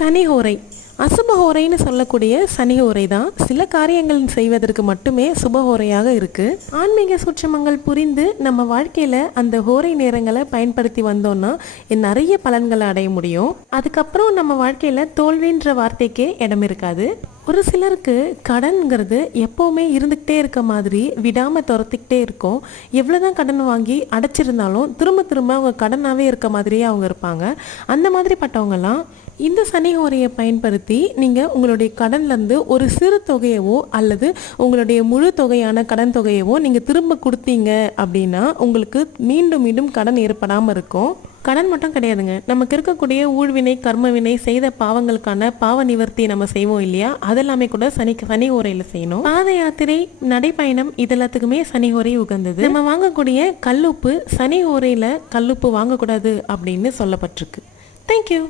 சனிஹோரை அசுபஹோரைன்னு சொல்லக்கூடிய சனிஹோரை தான் சில காரியங்கள் செய்வதற்கு மட்டுமே சுபஹோரையாக இருக்கு. ஆன்மீக சூட்சமங்கள் புரிந்து நம்ம வாழ்க்கையில அந்த ஹோரை நேரங்களை பயன்படுத்தி வந்தோம்னா நிறைய பலன்களை அடைய முடியும். அதுக்கப்புறம் நம்ம வாழ்க்கையில தோல்வின்ற வார்த்தைக்கே இடம் இருக்காது. ஒரு சிலருக்கு கடன்கிறது எப்போவுமே இருந்துக்கிட்டே இருக்க மாதிரி விடாமல் துரத்திக்கிட்டே இருக்கும். எவ்வளோதான் கடன் வாங்கி அடைச்சிருந்தாலும் திரும்ப திரும்ப அவங்க கடனாகவே இருக்க மாதிரியே அவங்க இருப்பாங்க. அந்த மாதிரிப்பட்டவங்கலாம் இந்த சனிஹோரையை பயன்படுத்தி நீங்கள் உங்களுடைய கடன்லேருந்து ஒரு சிறு தொகையவோ அல்லது உங்களுடைய முழு தொகையான கடன் தொகையவோ நீங்கள் திரும்ப கொடுத்தீங்க அப்படின்னா உங்களுக்கு மீண்டும் மீண்டும் கடன் ஏற்படாமல் இருக்கும். கடன் மட்டும் கிடையாதுங்க, நமக்கு இருக்கக்கூடிய ஊழ்வினை கர்மவினை செய்த பாவங்களுக்கான பாவ நிவர்த்தி நம்ம செய்வோம் இல்லையா, அதெல்லாமே கூட சனிஹோரையில் செய்யணும். பாத யாத்திரை, நடைப்பயணம் இதெல்லாத்துக்குமே சனிஹோரை உகந்தது. நம்ம வாங்கக்கூடிய கல்லுப்பு சனிஹோரையில் கல்லுப்பு வாங்கக்கூடாது அப்படின்னு சொல்லப்பட்டிருக்கு. தேங்க்யூ.